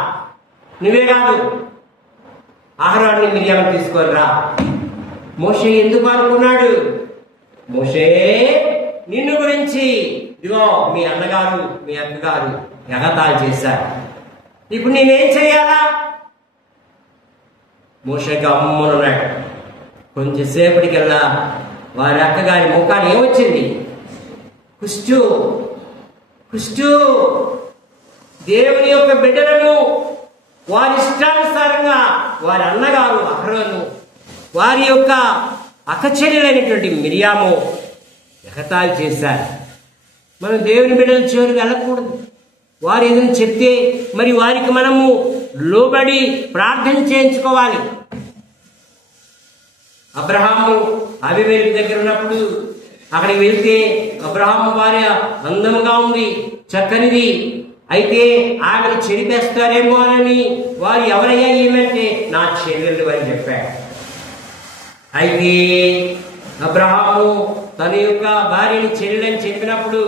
నువ్వే కాదు అహరోన్ని మిరియాము తీసుకొని రా. మోషే ఎందుకు అనుకున్నాడు? మోషే నిన్ను గురించి ఇదిగో మీ అన్నగారు మీ అక్కగారు ఎగతాళి చేశారు, ఇప్పుడు నేనేం చెయ్యాలా? మోషేకి అమ్మునున్నాడు. కొంచెంసేపటికల్లా వారి అక్కగారి ముఖాన్ని ఏమొచ్చింది? కుష్టు. కుష్టు. దేవుని యొక్క బిడ్డలను వారి ఇష్టానుసారంగా వారి అన్నగారు అహరోను, వారి యొక్క అక్కచెల్లెలైనటువంటి మిరియాము ఎగతాళి చేశారు. మనం దేవుని బిడ్డల చివరి వెళ్ళకూడదు. వారు ఏదైనా చెప్తే మరి వారికి మనము లోబడి ప్రార్థన చేయించుకోవాలి. అబ్రహాము అబీమెలెకు దగ్గర ఉన్నప్పుడు అక్కడికి వెళ్తే అబ్రహాము భార్య అందంగా ఉంది, చక్కనిది, అయితే ఆమెను చెరిపేస్తారేమో అని వారు ఎవరయ్యా ఏమంటే నా చెల్లెళ్ళు అని చెప్పాడు. అయితే అబ్రహాము తన యొక్క భార్యని చెల్లెలని చెప్పినప్పుడు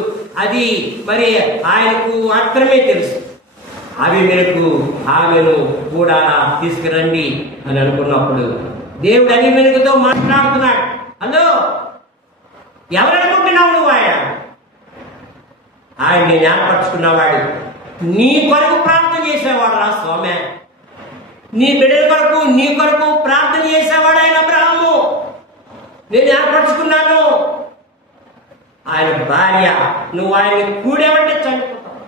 అది మరి ఆయనకు మాత్రమే తెలుసు. అబీమెలెకు ఆమెను కూడా తీసుకురండి అని అనుకున్నప్పుడు దేవుడు అబీమెలెకుతో మాట్లాడుతున్నాడు. హలో, ఎవరనుకుంటున్నావు నువ్వు? ఆయన నేను ఏర్పరచుకున్నవాడు, నీ కొరకు ప్రార్థన చేసేవాడు రా స్వామి, నీ బిడ్డల కొరకు నీ కొరకు ప్రార్థన చేసేవాడు ఆయన అబ్రహాము. నేను ఏర్పరచుకున్నాను. ఆయన భార్య, నువ్వు ఆయన్ని కూడేమంటే చనిపోతావు.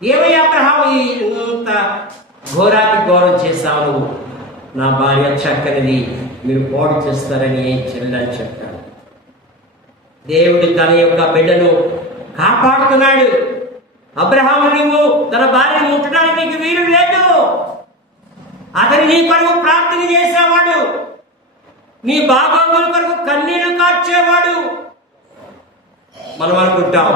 ఏమయ్యా అబ్రహాము ఇంత ఘోరాకి ఘోరం చేశావు నువ్వు? నా భార్య చక్కనిది, మీరు పాడు చేస్తారని చెల్లని చెప్పాడు. దేవుడు తన యొక్క బిడ్డను కాపాడుతున్నాడు. అబ్రహాము నువ్వు తన భార్యను ముట్టడానికి నీకు వీలు లేదు. అతను నీ కొరకు ప్రార్థన చేసేవాడు, నీ బాగోగుల కొరకు కన్నీళ్లు కార్చేవాడు. మనం అనుకుంటాం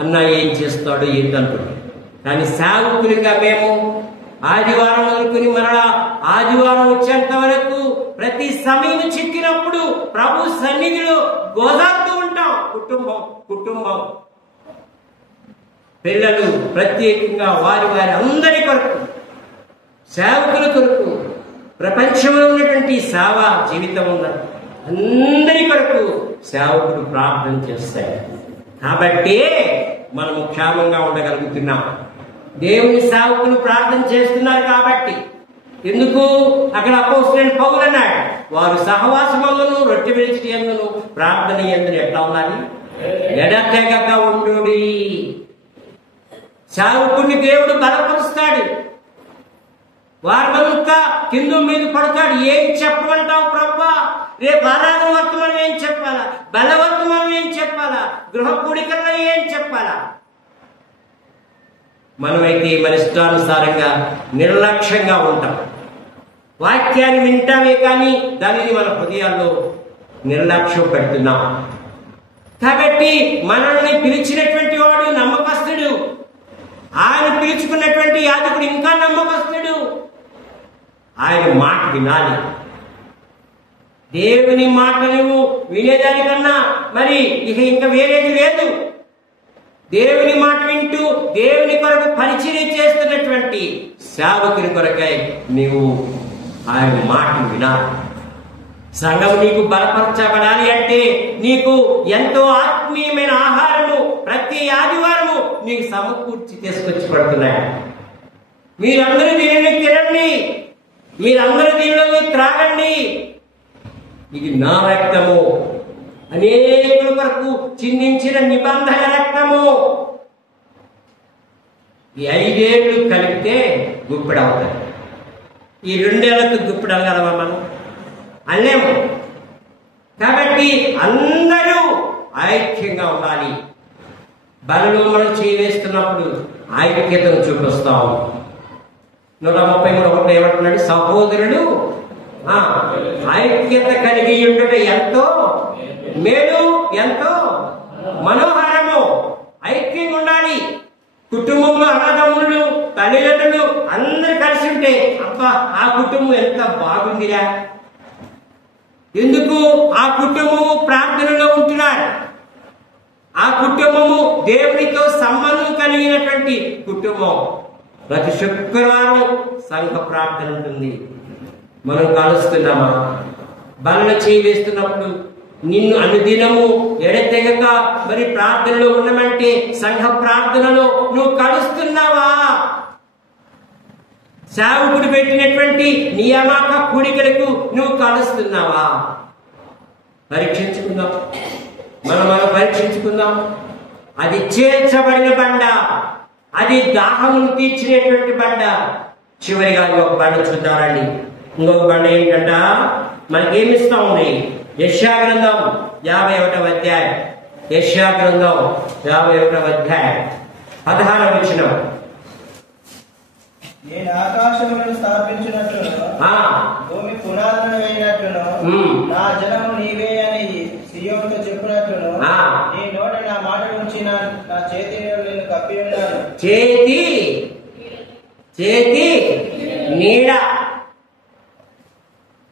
అన్న ఏం చేస్తాడు ఏంటనుకుంటాం, కానీ సేవకులుగా మేము ఆదివారం అనుకుని మరలా ఆదివారం వచ్చేంత వరకు ప్రతి సమయం చిక్కినప్పుడు ప్రభు సన్నిధిలో గోదాడుతూ ఉంటాం. కుటుంబం పిల్లలు ప్రత్యేకంగా వారి అందరి కొరకు, సేవకుల కొరకు, ప్రపంచంలో ఉన్నటువంటి సేవా జీవితం ఉన్న అందరి కొరకు సేవకుడు ప్రార్థన చేస్తాయి. కాబట్టి మనము క్షేమంగా ఉండగలుగుతున్నాం. దేవుని సేవకులు ప్రార్థన చేస్తున్నారు కాబట్టి. ఎందుకు? అక్కడ అపోస్తలుడైన పౌలు అన్నాడు, వారు సహవాసమందును రొట్టె విరిచి యందును ప్రార్థన యందును ఎట్లా ఉండాలి? ఎడతెగక ఉండుడి. సేవకుడిని దేవుడు బలపరుస్తాడు. వారంతా కింద మీద పడతాడు. ఏం చెప్పమంటావు ప్రభా? రేపు ఆరాధన వర్తమానం ఏం చెప్పాలా? బలవర్తమానం ఏం చెప్పాలా? గృహ కూడికల్లో ఏం చెప్పాలా? మనమైతే మన ఇష్టానుసారంగా నిర్లక్ష్యంగా ఉంటాం. వాక్యాన్ని వింటామే కానీ దానిని మన హృదయాల్లో నిర్లక్ష్యం పెడుతున్నాం. కాబట్టి మనల్ని పిలిచినటువంటి వాడు నమ్మకస్తుడు. ఆయన పిలుచుకున్నటువంటి యాజకుడు ఇంకా నమ్మకస్తుడు. ఆయన మాట వినాలి. దేవుని మాట నువ్వు వినేదానికన్నా మరి ఇక ఇంకా వేరేది లేదు. దేవుని మాట వింటూ దేవుని కొరకు పరిచర్య చేస్తున్నటువంటి సేవకుని కొరకై నీవు ఆయన మాట వినాలి. సంఘం నీకు బలపరచబడాలి అంటే నీకు ఎంతో ఆత్మీయమైన ఆహారము ప్రతి ఆదివారము నీకు సమకూర్చి తీసుకొచ్చి పడుతున్నాయి. మీరందరూ దీనిని తినండి, మీరందరూ దీనిలో త్రాగండి, ఇది నా రక్తము, అనేకుల కొరకు చిందించిన నిబంధన రక్తము. ఈ 5 ఏళ్ళు కలిపితే గుప్పిడవుతాయి. ఈ 2 ఏళ్లకు గుప్పిడగలవా మనం? అల్లేము. కాబట్టి అందరూ ఐక్యంగా ఉండాలి. బలలో మనం చేయవేస్తున్నప్పుడు ఐక్యతను చూపిస్తాం. 133 ఏమంటున్నాడు? సహోదరులు ఐక్యత కలిగి ఉండుట ఎంతో మేలు, ఎంతో మనోహరము. ఐక్యంగా ఉండాలి. కుటుంబంలో అన్నదమ్ములు, తల్లిదండ్రులు అందరు కలిసి ఉంటే అబ్బా ఆ కుటుంబం ఎంత బాగుందిరా. ఎందుకు? ఆ కుటుంబము ప్రార్థనలో ఉంటున్నారు. ఆ కుటుంబము దేవునితో సంబంధం కలిగినటువంటి కుటుంబం. ప్రతి శుక్రవారం సంఘ ప్రార్థన ఉంటుంది. మనం కలుస్తున్నామా? బల్ల చేయి వేస్తున్నప్పుడు నిన్ను అనుదినము ఎడతెగక మరి ప్రార్థనలో ఉండమంటే సంఘ ప్రార్థనలో నువ్వు కలుస్తున్నావా? సేవకుడు పెట్టినటువంటి నియామక కూడికలకు నువ్వు కలుస్తున్నావా? పరీక్షించుకుందాం. మనం పరీక్షించుకుందాం. అది చేర్చబడిన బండ, అది దాహమును తీర్చినటువంటి బండ. చివరిగా ఇంకొక బండ చూద్దామండి. ఇంకొక బండ ఏంటంట? మనకేమిస్తా ఉంది? యెషయా గ్రంథం 51వ అధ్యాయం. యెషయా గ్రంథం 51వ అధ్యాయం 16వ వచనం. నేను ఆకాశములను స్థాపించినట్లును భూమి పునాదులను వేయినట్లును నా జనము నీవే అని సియోనుతో చెప్పినట్లును నీ నోట నా మాట నుంచి నా చేతి నేను కప్పి ఉన్నాను. చేతి నీడ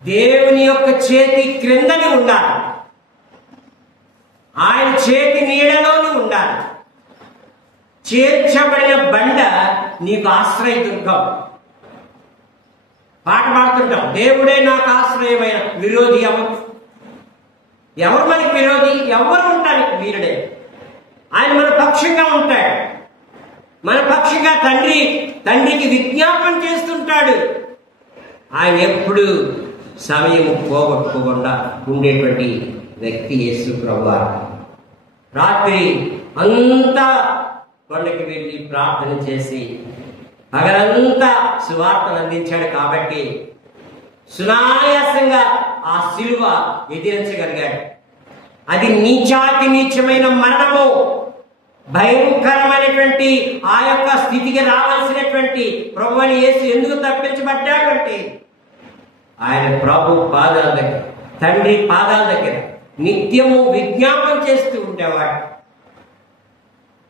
దేవుని యొక్క చేతి క్రిందనే ఉండాలి. ఆయన చేతి నీడలోనే ఉండాలి. చేర్చబడిన బండ నీకు ఆశ్రయదుర్గం. పాట పాడుతుంటాం, దేవుడే నాకు ఆశ్రయమైన. విరోధి ఎవరు మనకి విరోధి? ఎవరు ఉంటానికి వీరుడే. ఆయన మన పక్షంగా ఉంటాడు. మన పక్షంగా తండ్రికి విజ్ఞాపన చేస్తుంటాడు. ఆయన ఎప్పుడు సమయం పోగొట్టుకోకుండా ఉండేటువంటి వ్యక్తి యేసు ప్రభువారు. రాత్రి అంతా కొండకి వెళ్ళి ప్రార్థన చేసి పగలంతా సువార్తను అందించాడు. కాబట్టి సునాయాసంగా ఆ శిలువ ఎదిరించగలిగాడు. అది నీచమైన మరణము. భయంకరమైనటువంటి ఆ యొక్క స్థితికి రావాల్సినటువంటి ప్రభువుని యేసు ఎందుకు తప్పించబడ్డాడంటే ఆయన ప్రభు పాదాల దగ్గర, తండ్రి పాదాల దగ్గర నిత్యము విజ్ఞాపన చేస్తూ ఉండేవాడు.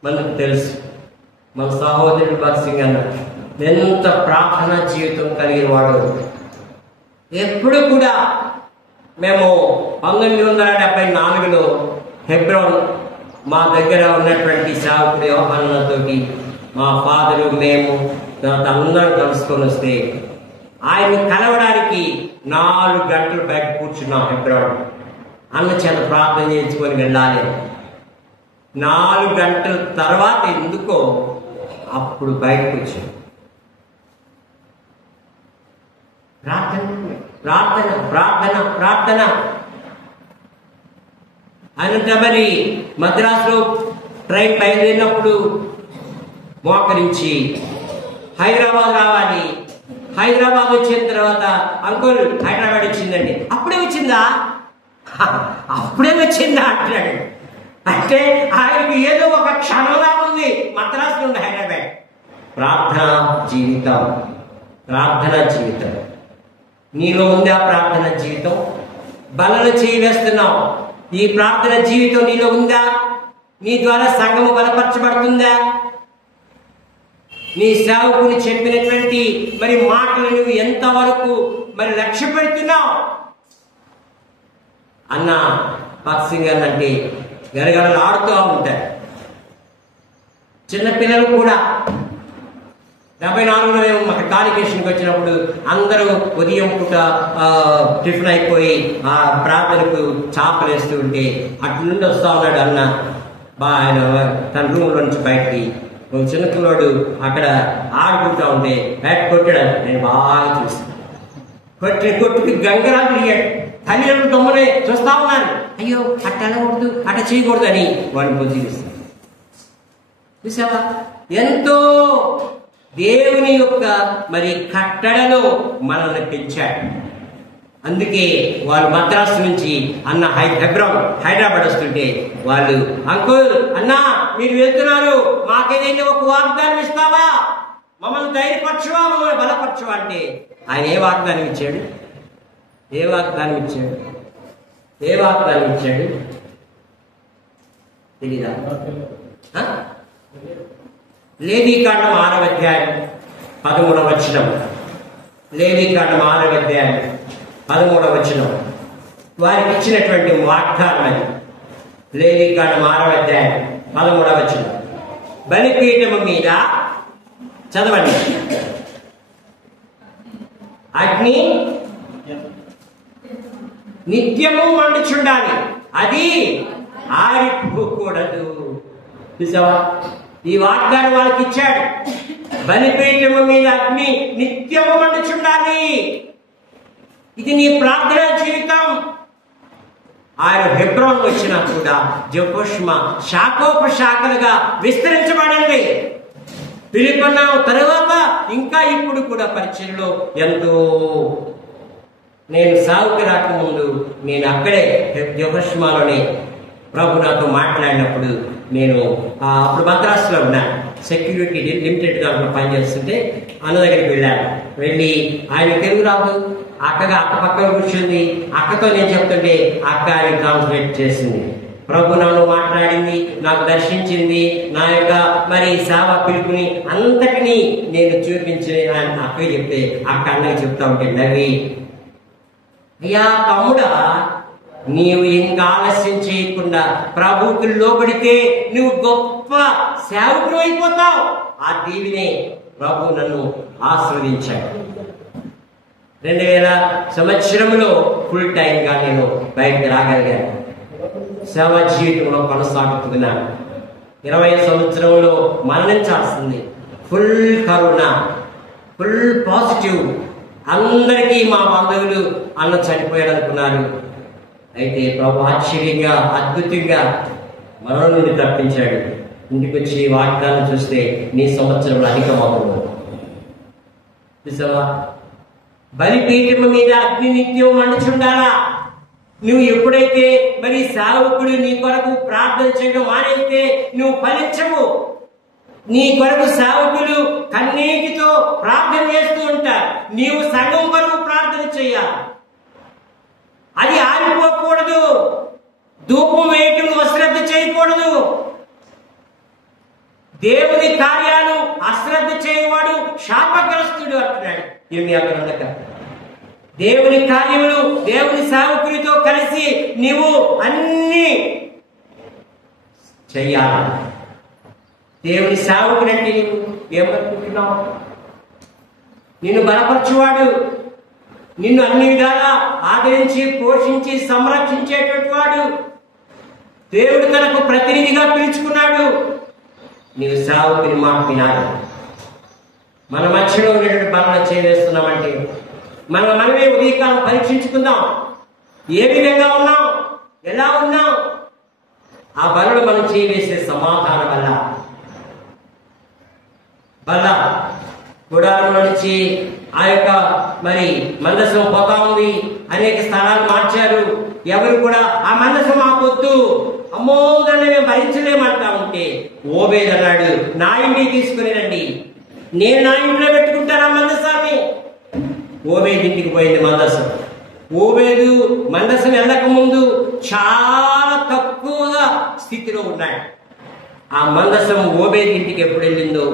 మనకు తెలుసు, మన సహోదరుడు భగత్ సింగ్ అన్న ఎంత ప్రార్థనా జీవితం కలిగిన వాడు. ఎప్పుడు కూడా మేము 1974లో హెబ్రోన్ మా దగ్గర ఉన్నటువంటి సేవకుడు యోహానతోటి మా ఫాదరు మేము అందరం కలుసుకొని వస్తే ఆయన్ని కలవడానికి 4 గంటలు బయట కూర్చున్నాం హెబ్రోన్. అన్న చేత ప్రార్థన చేయించుకొని వెళ్ళాలి. 4 గంటల తర్వాత ఎందుకో అప్పుడు బయటకు వచ్చాం. ప్రార్థన ప్రార్థన ప్రార్థన ప్రార్థన అనంత మరి మద్రాసులో ట్రైన్ బయలుదేరినప్పుడు మోకరించి హైదరాబాద్ రావాలి. హైదరాబాద్ వచ్చిన తర్వాత అంకుల్ హైదరాబాద్ వచ్చిందండి. అప్పుడే వచ్చిందా అంటున్నాడు. అంటే ఆయనకి ఏదో ఒక క్షణంలా ఉంది మద్రాసు నుండి హైదరాబాద్. ప్రార్థనా జీవితం నీలో ఉంది. ఆ ప్రార్థనా జీవితం బలలో చేయి వేస్తున్నావు. ఈ ప్రార్థన జీవితం నీలో ఉందా? నీ ద్వారా సంఘము బలపరచబడుతుందా? నీ సేవకుని చెప్పినటువంటి మరి మాటలు నువ్వు ఎంతవరకు మరి లక్ష్య పెడుతున్నావు? అన్న భగత్ సింగ్ అంటే గరగరలు ఆడుతూ ఉంటారు. చిన్నపిల్లలు కూడా 74లో మేము మా కాలికేషన్కి వచ్చినప్పుడు అందరూ ఉదయం పూట టిఫిన్ అయిపోయి ఆ ప్రార్థనకు చాపలేస్తూ ఉంటే అటు నుండి వస్తా ఉన్నాడు అన్న. ఆయన తన రూమ్లో నుంచి బయటికి చిన్నపిల్లోడు అక్కడ ఆడుకుంటా ఉంటే బ్యాట్ కొట్టాడు. నేను బాగా చూసాను. కొట్టుకి గంగరాజు తిరిగాడు. తల్లిదండ్రులు తమ్ముడే చూస్తా ఉన్నాను. అయ్యో అట్ట అనకూడదు, అట్ట చేయకూడదు అని వాడిని బుద్ధిస్తాను. చూసావా? ఎంతో దేవుని యొక్క మరి కట్టడలో మనల్ని పెంచాడు. అందుకే వాళ్ళు మద్రాసు నుంచి అన్న హైదరాబాద్ వస్తుంటే వాళ్ళు అంకుల్ అన్నా మీరు వెళ్తున్నారు, మాకేదైతే ఒక వాగ్దానం ఇస్తావా? మమ్మల్ని ధైర్యపరచువా, మమ్మల్ని బలపరచువా అంటే ఆయన ఏ వాగ్దానం ఇచ్చాడు? తెలీదా? లేవీకాండం 6వ అధ్యాయం 13వ వచనం. లేవీకాండం 6వ అధ్యాయం 13వ వచనం. వారికి ఇచ్చినటువంటి వాగ్దానం అది. లేవికాండం 6వ అధ్యాయం 13వ వచనం. బలిపీఠము మీద చదవండి. అగ్ని నిత్యము మండుచుండాలి, అది ఆరిపోకూడదు. చూసావా, ఈ వాగ్దానం వాళ్ళకి ఇచ్చాడు. బలిపీఠము మీద అగ్ని నిత్యము మండుచుండాలి. ఇది నీ ప్రార్థన జీవితం. ఆయన హెబ్రోన్ వచ్చినా కూడా జెబుష్మ శాఖోపశాఖలుగా విస్తరించబడింది. పిలుపున్నాం తరువాత ఇంకా ఇప్పుడు కూడా పరిచయలో ఎంతో. నేను సాగుకి రాకముందు నేను అక్కడే జెబుష్మలోనే ప్రభు నాతో మాట్లాడినప్పుడు నేను అప్పుడు మద్రాసులో ఉన్నాను. సెక్యూరిటీ లిమిటెడ్ దాంట్లో పనిచేస్తుంటే అన్న దగ్గరికి వెళ్ళాను. వెళ్ళి ఆయన తెలుగు రాదు, అక్కగా అక్క పక్కన కూర్చుంది. అక్కతో నేను చెప్తుంటే అక్క ఆయన ట్రాన్స్లేట్ చేసింది. ప్రభు నన్ను మాట్లాడింది, నాకు దర్శించింది, నా యొక్క మరి సేవ పిలుపుని అంతటినీ నేను చూపించి అక్కకి చెప్తే అక్క అన్నకి చెప్తా ఉంటే నవ్వి, అయ్యా తమ్ముడా, నీవు ఇంకా ఆలస్యం చేయకుండా ప్రభువుకి లోబడితే నువ్వు గొప్ప సేవకుడు అయిపోతావు. ఆ దీవినే ప్రభు నన్ను ఆశీర్వదించాడు. 2000 సంవత్సరంలో ఫుల్ టైం గా నేను బయటకు రాగలిగాను. సేవా జీవితంలో కొనసాగుతున్నాను. 20వ సంవత్సరంలో మరణించాల్సింది. Full corona, full positive. అందరికీ మా బంధువులు అన్న చనిపోయాడు అనుకున్నారు. అయితే ప్రభు ఆశ్చర్యంగా అద్భుతంగా మరణం నుండి తప్పించాడు. ఇంటికి వచ్చి వాగ్దానం చూస్తే నీ సంవత్సరంలో అధికమవుతుంది. చూసావా, బలిపీఠము మీద అగ్ని నిత్యం మండుచుండాలా. నువ్వు ఎప్పుడైతే మరి సేవకుడు నీ కొరకు ప్రార్థన చేయడం మానేస్తే నువ్వు ఫలించవు. నీ కొరకు సేవకులు కన్నీటితో ప్రార్థన చేస్తూ ఉంటారు. నీవు సంఘం కొరకు ప్రార్థన చేయాలి. అది ఆరిపోకూడదు. ధూపం వేయటం అశ్రద్ధ చేయకూడదు. దేవుని కార్యాలు అశ్రద్ధ చేయవాడు శాపగ్రస్తుడు అంటున్నాడు ఇర్మియా గ్రంథకర్త. దేవుని కార్యములు దేవుని సేవకునితో కలిసి నీవు అన్ని చెయ్యాలి. దేవుని సేవకుడంటే నీవు ఏమనుకుంటున్నావు? నిన్ను బలపరచువాడు, నిన్ను అన్ని విధాలా ఆదరించి పోషించి సంరక్షించేటువంటి వాడు. దేవుడు తనకు ప్రతినిధిగా పిలుచుకున్నాడు. నీవు సేవకుని మాట వినాలి. మన మధ్యలో ఉన్నటువంటి పనులు చేస్తున్నామంటే మనమే ఉదయకాలం పరీక్షించుకుందాం. ఏ విధంగా ఉన్నాం, ఎలా ఉన్నాం? ఆ బలుడు మనం చేయవేసే సమాధానం వల్ల గుడారంలో నుంచి ఆ యొక్క మరి మందసం పోతా ఉంది. అనేక స్థలాలు మార్చారు. ఎవరు కూడా ఆ మందసం ఆపొద్దు, అమ్మో దాన్ని మేము భరించలేమంటా ఉంటే ఓబేద్ అన్నాడు, నా ఇంటికి తీసుకుని రండి, నేను నా ఇంట్లో పెట్టుకుంటాను ఆ మందసాన్ని. ఓబేద్ ఇంటికి పోయింది మందసం. ఓబేదు మందసం వెళ్ళక ముందు చాలా తక్కువగా స్థితిలో ఉన్నాడు. ఆ మందసం ఓబేద్ ఇంటికి ఎప్పుడు వెళ్ళిందో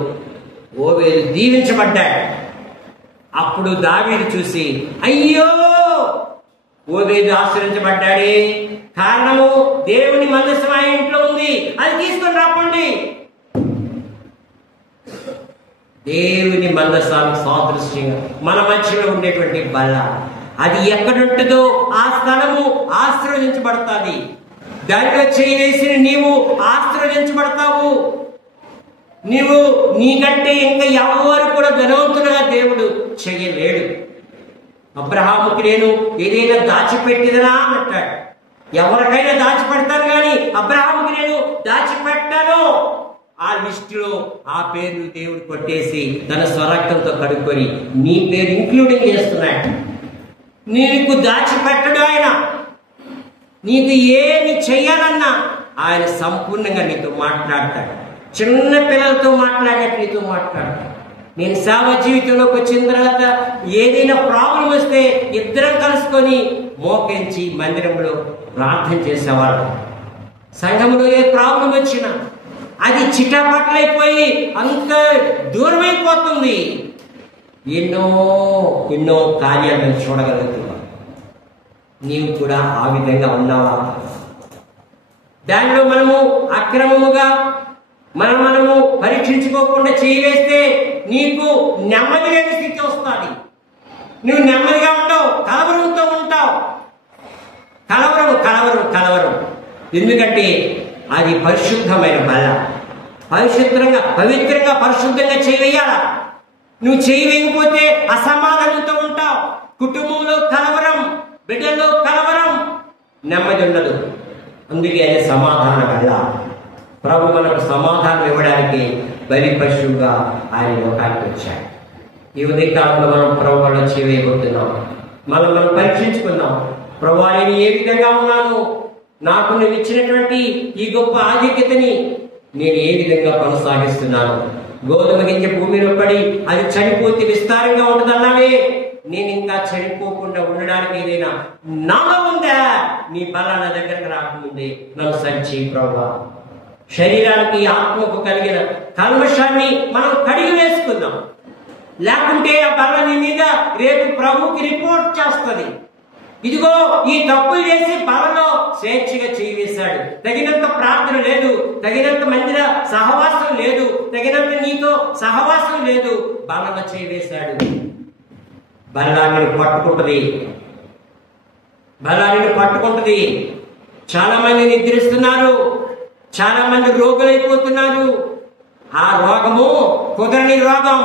ఓబేదు దీవించబడ్డాడు. అప్పుడు దావీదు చూసి, అయ్యో ఓబేదు ఆశ్రయించబడ్డాడే, కారణము దేవుని మందసం ఆ ఇంట్లో ఉంది, అది తీసుకొని రాపండి. దేవుని మందసానికి సాదృశ్యంగా మన మధ్యలో ఉండేటువంటి బల్ల, అది ఎక్కడుంటుందో ఆ స్థలము ఆశీర్వదించబడతాది. దాంట్లో చేయి వేసిన నీవు ఆశీర్వదించబడతావు. నీవు నీకంటే ఇంకా ఎవరు కూడా ధనవంతులుగా దేవుడు చెయ్యలేడు. అబ్రహాముకి నేను ఏదైనా దాచిపెట్టిదనా అంటాడు. ఎవరికైనా దాచిపెడతాను కానీ అబ్రహాముకి నేను దాచిపెట్టాను. ఆ లిస్టులో ఆ పేరు దేవుడు కొట్టేసి తన స్వరక్తంతో కడుక్కొని నీ పేరు ఇంక్లూడింగ్ చేస్తున్నాడు. నీకు దాచిపెట్టడు ఆయన. నీకు ఏమి చెయ్యాలన్నా ఆయన సంపూర్ణంగా నీతో మాట్లాడతాడు. చిన్న పిల్లలతో మాట్లాడేట్టు నీతో మాట్లాడతాడు. నేను సేవ జీవితంలోకి వచ్చిన తర్వాత ఏదైనా ప్రాబ్లం వస్తే ఇద్దరం కలుసుకొని మోకరించి మందిరంలో ప్రార్థన చేసేవాళ్ళు. సంఘంలో ఏ ప్రాబ్లం వచ్చినా అది చిటాపట్లైపోయి అంత దూరమైపోతుంది. ఎన్నో కార్యాలను చూడగలుగుతున్నాం. నీవు కూడా ఆ విధంగా ఉన్నావా? దానిలో మనము అక్రమముగా మనము పరీక్షించుకోకుండా చేయవేస్తే నీకు నెమ్మది లేని స్థితి వస్తుంది. నువ్వు నెమ్మదిగా ఉంటావు, కలవరంతో ఉంటావు. కలవరం. ఎందుకంటే అది పరిశుద్ధమైన బల్ల. పవిత్రంగా పరిశుద్ధంగా చేయవేయాలా. నువ్వు చేయవేయకపోతే అసమాధానంతో ఉంటావు. కుటుంబంలో కలవరం, బిడ్డల్లో కలవరం, నెమ్మది ఉండదు. అందుకే అది సమాధాన బల్ల. ప్రభు మనకు సమాధానం ఇవ్వడానికి బలి పశువుగా ఆయన లోకానికి వచ్చాడు. ఈ ఉదయకాలంలో మనం ప్రభు వాళ్ళు చేయవేయబోతున్నాం. మనం పరీక్షించుకుందాం. ప్రభు నేను ఏ విధంగా ఉన్నాను, నాకు నువ్వు ఇచ్చినటువంటి ఈ గొప్ప ఆధిక్యతని నేను ఏ విధంగా కొనసాగిస్తున్నాను. గోధుమ గింజ భూమిలో పడి అది చనిపోతే విస్తారంగా ఉంటుందన్నావే, నేను ఇంకా చనిపోకుండా ఉండడానికి ఏదైనా నాలో ఉందా? నీ బల నా దగ్గరకు రాకముందే నన్ను సరిచి ప్రభువా. శరీరానికి ఆత్మకు కలిగిన కల్మషాన్ని మనం కడిగి వేసుకుందాం. లేకుంటే ఆ బల నీ మీద రేపు ప్రభుకి రిపోర్ట్ చేస్తుంది. ఇదిగో ఈ తప్పులు చేసి బలలో స్వేచ్ఛగా చేయవేశాడు. తగినంత ప్రార్థన లేదు, తగినంత మందిర సహవాసం లేదు, తగినంత నీతో సహవాసం లేదు, బలలో చేయవేశాడు. బలాన్ని పట్టుకుంటది. చాలా మంది నిద్రిస్తున్నారు, చాలా మంది రోగులైపోతున్నారు. ఆ రోగము కుదరని రోగం.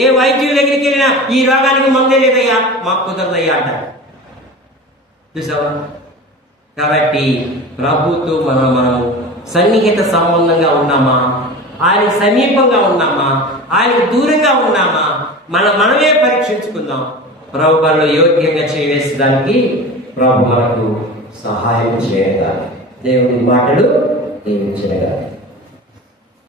ఏ వైద్యుల దగ్గరికి వెళ్ళినా ఈ రోగానికి మందే లేదయ్యా, మాకు కుదరదయ్యా అంటారు. చూసావా? కాబట్టి ప్రభుతో మనము సన్నిహిత సంబంధంగా ఉన్నామా, ఆయన సమీపంగా ఉన్నామా, ఆయన దూరంగా ఉన్నామా, మనమే పరీక్షించుకుందాం. ప్రభు మనలో యోగ్యంగా చేయవేసడానికి ప్రభు మనకు సహాయం చేయగా. దేవుని మాటలు దీవించగా.